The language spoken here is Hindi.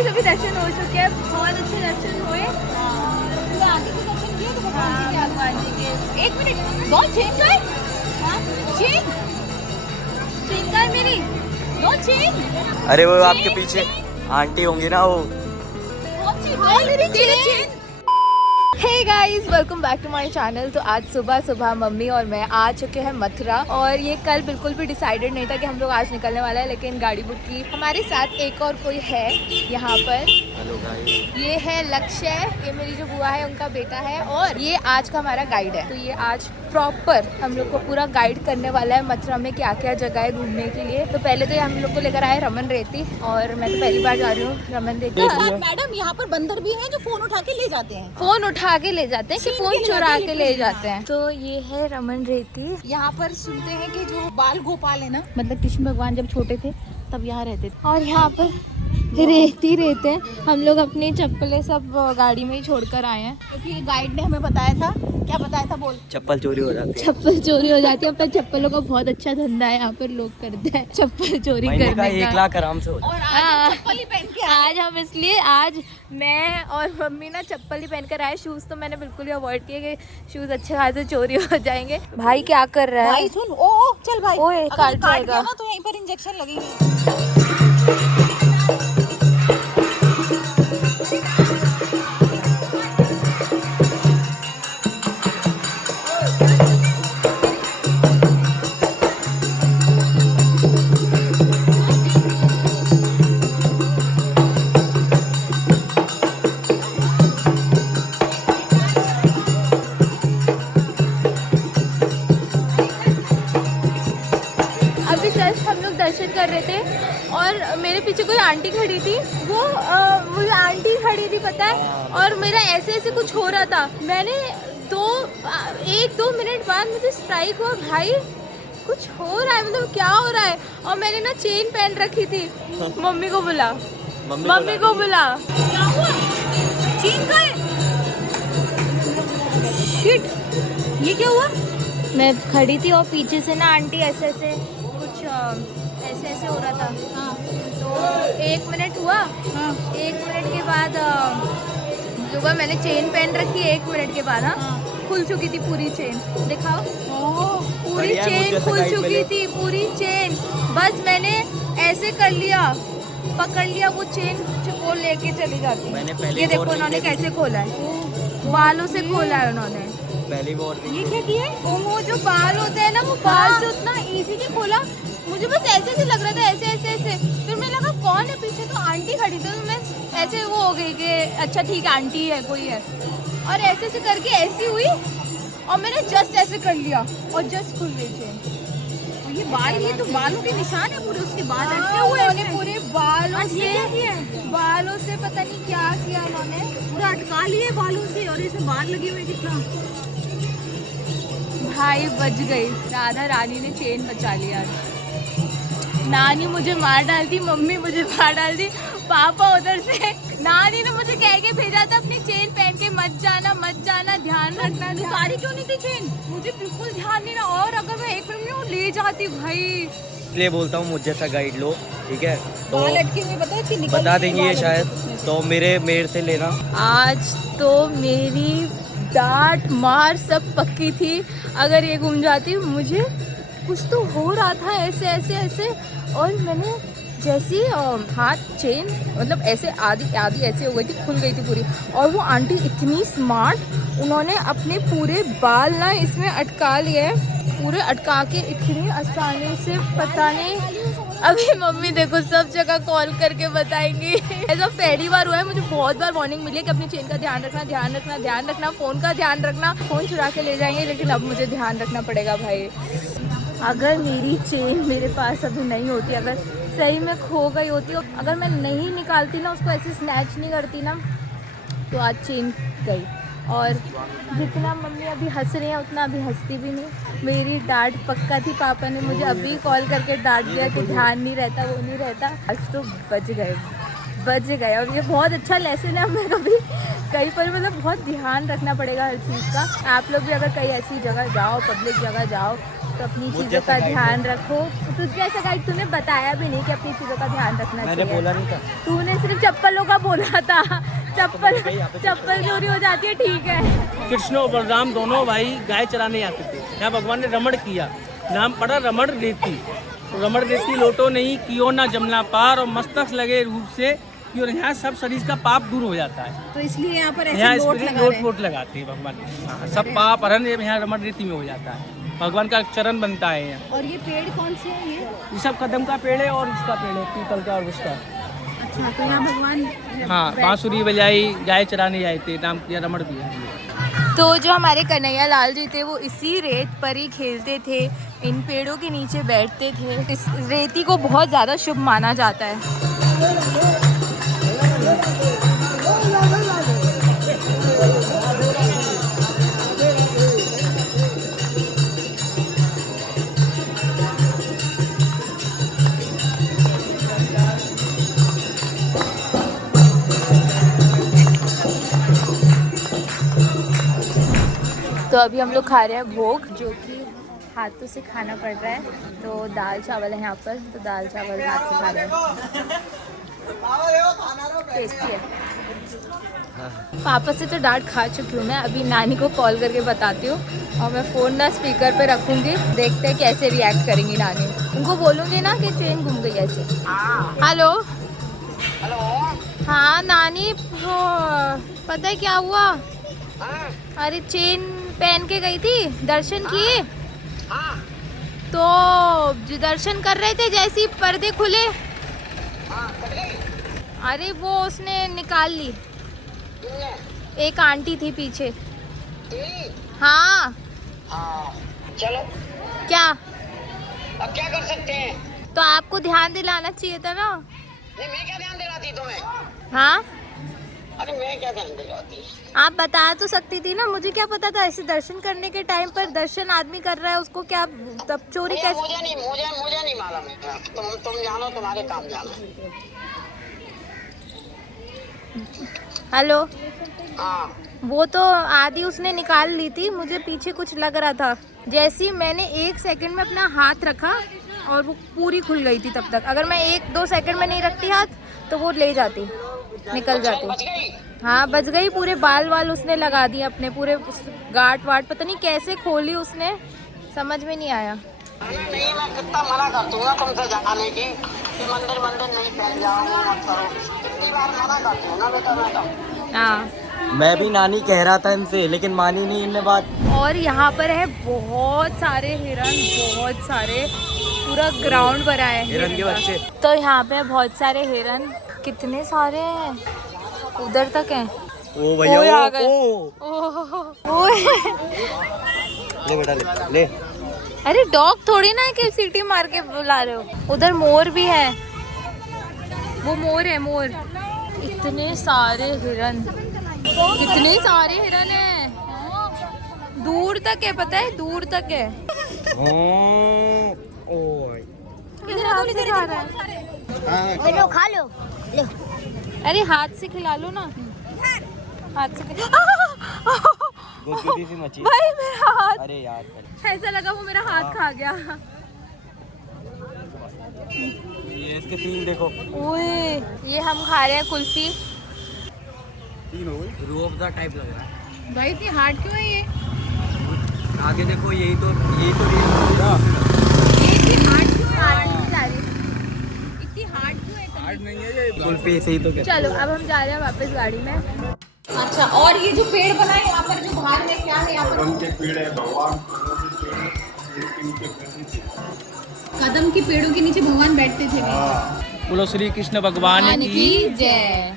गाइस अभी दर्शन हो चुके हैं, बहुत अच्छे दर्शन हुए। आगे के दर्शन किए तो भगवान जी के। एक मिनट, दो चेन का है? चेन चेन का है मेरी, दो चेन। अरे वो आपके पीछे आंटी होंगी ना, वो मेरी chain. Hey guys, welcome back to my channel. तो आज सुबह सुबह मम्मी और मैं आ चुके हैं मथुरा, और ये कल बिल्कुल भी डिसाइडेड नहीं था कि हम लोग आज निकलने वाला है, लेकिन गाड़ी बुक की। हमारे साथ एक और कोई है यहाँ पर। हेलो गाइस, ये है लक्ष्य, ये मेरी जो बुआ है उनका बेटा है, और ये आज का हमारा गाइड है। तो ये आज प्रॉपर हम लोग को पूरा गाइड करने वाला है मथुरा में क्या क्या जगह है घूमने के लिए। तो पहले तो ये हम लोग को लेकर आए रमन रेती, और मैं तो पहली बार जा रही हूँ रमन रेती। मैडम यहाँ पर बंदर भी हैं जो फोन उठा के ले जाते हैं। फोन उठा के ले जाते हैं कि फोन चुरा के ले जाते हैं। तो ये है रमन रेती। यहाँ पर सुनते हैं कि जो बाल गोपाल है ना, मतलब कृष्ण भगवान जब छोटे थे तब यहाँ रहते थे। और यहाँ पर रेती रहते हैं। हम लोग अपनी चप्पलें सब गाड़ी में ही छोड़कर आए हैं, क्योंकि गाइड ने हमें बताया था। क्या बताया था बोल? चप्पल चोरी हो जाती है। चप्पल चोरी हो जाती है, पर चप्पलों का बहुत अच्छा धंधा है यहाँ पर, लोग करते हैं चप्पल चोरी करने का। 1 लाख आराम से होता है। और आज चप्पल ही पहन के आज हम इसलिए, आज मैं और मम्मी ना चप्पल ही पहन कर आए। शूज तो मैंने बिल्कुल ही अवॉइड किए कि शूज अच्छे खासे चोरी हो जाएंगे। भाई क्या कर रहा है? भाई सुन, ओ चल भाई, ओए, अगर काट काट जाएगा दिया ना तो यहीं पर इंजेक्शन लगेगी। अभी जस्ट हम लोग दर्शन कर रहे थे, और मेरे पीछे कोई आंटी खड़ी थी। वो मुझे आंटी खड़ी थी पता है, और मेरा ऐसे ऐसे कुछ हो रहा था। मैंने 1-2 मिनट बाद मुझे स्ट्राइक हुआ, भाई कुछ हो रहा है, मतलब क्या हो रहा है। और मैंने ना चेन पहन रखी थी। मम्मी को बुला, मम्मी को बुला। क्या हुआ? चीन का है? शिट, ये क्या हुआ? मैं खड़ी थी और पीछे से ना आंटी ऐसे ऐसे कुछ ऐसे ऐसे हो रहा था। हाँ तो 1 मिनट हुआ। हाँ 1 मिनट के बाद होगा, मैंने चेन पहन रखी है। 1 मिनट के बाद खुल चुकी थी पूरी चेन। दिखाओ, पूरी बढ़िया है, चेन मुझे खुल गाइड चुकी मिले। थी, पूरी चेन। बस मैंने ऐसे कर लिया, पकड़ लिया, वो चेन वो लेके चली जाती। मैंने पहले ये देखो warning उन्होंने दे दी। कैसे खोला है, बालों से खोला है उन्होंने। पहली वार्निंग। ये क्या किया है? वो जो बाल होते हैं ना, वो बाल से उतना इजीली खोला। मुझे बस ऐसे ऐसे लग रहा था, ऐसे ऐसे ऐसे। फिर मैं लगा कौन है पीछे, तो आंटी खड़ी थी। तो मैं ऐसे वो हो गई कि अच्छा ठीक है आंटी है, कोई है। और ऐसे ऐसे करके ऐसी हुई, और मैंने जस्ट ऐसे कर लिया और जस्ट खुल गई चेन। ये बाल, ये तो बालों के निशान है पूरे, उसके बाल अटके हाँ, हुए उन्होंने हैं। पूरे बालों आज ये से, क्या किया है? बालों से पता नहीं क्या किया उन्होंने। पूरा अटका लिए बालों से, और इसमें बाल लगे हुए कितना। भाई बच गई, राधा रानी ने चेन बचा लिया। नानी मुझे मार डालती, मम्मी मुझे मार डालती, पापा उधर से। नानी ने मुझे कह के भेजा था अपनी चेन पहन के मत जाना, ध्यान रखना। उतारी क्यों नहीं थी चेन? मुझे बिल्कुल ध्यान नहीं रहा, और अगर मैं 1 मिनट में वो ले जाती भाई। इसलिए बोलता हूँ मुझ जैसा गाइड लो, ठीक है? तो बाल अटके हुए पता है कि निकल बता नहीं देंगे ये बाल शायद, अटके उसमें। तो मेरे से लेना। आज तो मेरी डांट मार सब पक्की थी अगर ये घूम जाती। मुझे कुछ तो हो रहा था ऐसे ऐसे ऐसे, और मैंने जैसी हाथ चेन मतलब ऐसे आधी ऐसे हो गई थी, खुल गई थी पूरी। और वो आंटी इतनी स्मार्ट, उन्होंने अपने पूरे बाल ना इसमें अटका लिए, पूरे अटका के इतनी आसानी से। पता नहीं, अभी मम्मी देखो सब जगह कॉल करके बताएंगी। ऐसा पहली बार हुआ है, मुझे बहुत बार वार्निंग मिली है कि अपनी चेन का ध्यान रखना, फ़ोन का ध्यान रखना। फ़ोन चुरा के ले जाएंगे, लेकिन अब मुझे ध्यान रखना पड़ेगा भाई। अगर मेरी चेन मेरे पास अभी नहीं होती, अगर सही में खो गई होती, अगर मैं नहीं निकालती ना उसको, ऐसे स्नैच नहीं करती ना, तो आज चेन गई। और जितना मम्मी अभी हंस रही हैं उतना अभी हंसती भी नहीं। मेरी डांट पक्का थी, पापा ने मुझे अभी कॉल करके डांट दिया कि ध्यान नहीं रहता, वो नहीं रहता। आज तो बच गए। और ये बहुत अच्छा लेसन है, हमें कभी कहीं पर मतलब बहुत ध्यान रखना पड़ेगा हर चीज़ का। आप लोग भी अगर कहीं ऐसी जगह जाओ, पब्लिक जगह जाओ, तो अपनी मुझ चीज़ों जैसा का guide ध्यान रखो। तुझ जैसा गाइड तूने बताया भी नहीं कि अपनी चीज़ों का ध्यान रखना मैंने चाहिए। बोला नहीं था। तूने सिर्फ चप्पलों का बोला था। चप्पल मैंने कही यहाँ पे चप्पल चोरी हो जाती है, ठीक है। कृष्ण और बलराम दोनों भाई गाय चराने आते थे। यहाँ भगवान ने रमण किया, नाम पड़ा रमण रेती। रमण रेती लोटो नहीं कियो ना जमना पार, और मस्तक लगे रूप से कि और यहाँ सब शरीर का पाप दूर हो जाता है। तो इसलिए यहाँ पर यहाँ ऐसे लोट स्पिरिट लगा लोट रहे हैं। वोट लगाते हैं भगवान। हाँ, सब पाप हरण यहाँ रमण रेती में हो जाता है। भगवान का चरण बनता है यहाँ। और ये पेड़ कौन से हैं ये? सब कदम का पेड़ है और इसका पेड़ है, पीपल का और उसका। अच्छा, तो यहाँ भगवान हाँ, बांसुरी बजाई, गाय चराने आए थे, नाम किया रमण भी है। तो जो हमारे कन्हैया लाल जी थे वो इसी रेत पर ही खेलते थे, इन पेड़ों के नीचे बैठते थे। इस रेती को बहुत ज़्यादा शुभ माना जाता है। तो अभी हम लोग खा रहे हैं भोग, जो कि हाथों से खाना पड़ रहा है। तो दाल चावल है यहाँ पर, तो दाल चावल हाथ से खा रहे हैं। टेस्टी है। पापा से तो डांट खा चुकी हूँ मैं। अभी नानी को कॉल करके बताती हूँ, और मैं फ़ोन ना स्पीकर पे रखूँगी, देखते हैं कैसे रिएक्ट करेंगी नानी। उनको बोलूँगी ना कि चेन घूम गई ऐसे। हेलो हाँ नानी, वो पता है क्या हुआ? अरे चेन पहन के गई थी, दर्शन किए तो जो दर्शन कर रहे थे, जैसे ही पर्दे खुले अरे वो उसने निकाल ली। एक आंटी थी पीछे। हाँ चलो क्या? अब क्या कर सकते हैं? तो आपको ध्यान दिलाना चाहिए था ना। नहीं, मैं क्या ध्यान दिलाती तुम्हें? हाँ अरे मैं क्या ध्यान दिलाती? आप बता तो सकती थी ना, मुझे क्या पता था। ऐसे दर्शन करने के टाइम पर दर्शन आदमी कर रहा है, उसको क्या तब चोरी नहीं, कैसे? मुझे नहीं मालूम है। तुम जानो, तुम्हारे काम जानो। हेलो हाँ, वो तो आधी उसने निकाल ली थी, मुझे पीछे कुछ लग रहा था। जैसे ही मैंने 1 सेकंड में अपना हाथ रखा और वो पूरी खुल गई थी। तब तक अगर मैं 1-2 सेकंड में नहीं रखती हाथ तो वो ले जाती, निकल जाती। बच गई। हाँ बच गई। पूरे बाल वाल उसने लगा दिए अपने, पूरे गांठ वाट पता नहीं कैसे खोली उसने, समझ में नहीं आया। नहीं, मैं कितना मना कर दूंगा तुमसे जाने की कि मंदिर नहीं पहन जाओ, मत करो। कितनी बार मना कर दूंगा बेटा मैं तो। हाँ मैं भी नानी कह रहा था इनसे, लेकिन मानी नहीं इनने बात। और यहाँ पर है बहुत सारे हिरन, बहुत सारे, पूरा ग्राउंड भरा है हिरन के का। बच्चे। तो यहाँ पे बहुत सारे हिरन, कितने सारे हैं, उधर तक हैं। ओ भैया, ओए आ ओ, गए। ओ। ओए ले बेटा ले। अरे डॉग थोड़ी ना है कि सीटी मार के बुला रहे हो। उधर मोर भी है, वो मोर है, मोर। इतने सारे हिरन, कितने सारे हिरन हैं, दूर तक है, पता है, दूर तक है। ओए। इधर हाथ से खा रहा है। लो, खा लो। अरे हाथ से खिला लो ना, हाथ से गुदगुदी सी मची। भाई मेरा हाथ, अरे यार, ऐसा लगा वो मेरा हाथ खा गया। ये इसके सीन देखो। ओए ये हम खा रहे हैं कुल्फी। रूह अफ़ज़ा टाइप लग रहा है। भाई इतनी हार्ड क्यों है ये? आगे देखो, यही तो रील होगा। ये इतनी हार्ड क्यों है? हाथ नहीं जा रही। इतनी हार्ड क्यों है? हार्ड नहीं है ये। कुल्फी ऐसे ही तो कहते हैं। चलो अब हम जा रहे हैं वापस गाड़ी में। अच्छा, और ये जो पेड़ बना है यहाँ पर, जो बाहर में क्या है यहाँ पर? कदम के पेड़ है, भगवान इसके नीचे बैठे थे। कदम के पेड़ों के नीचे भगवान बैठते थे। बोलो श्री कृष्ण भगवान की। जय।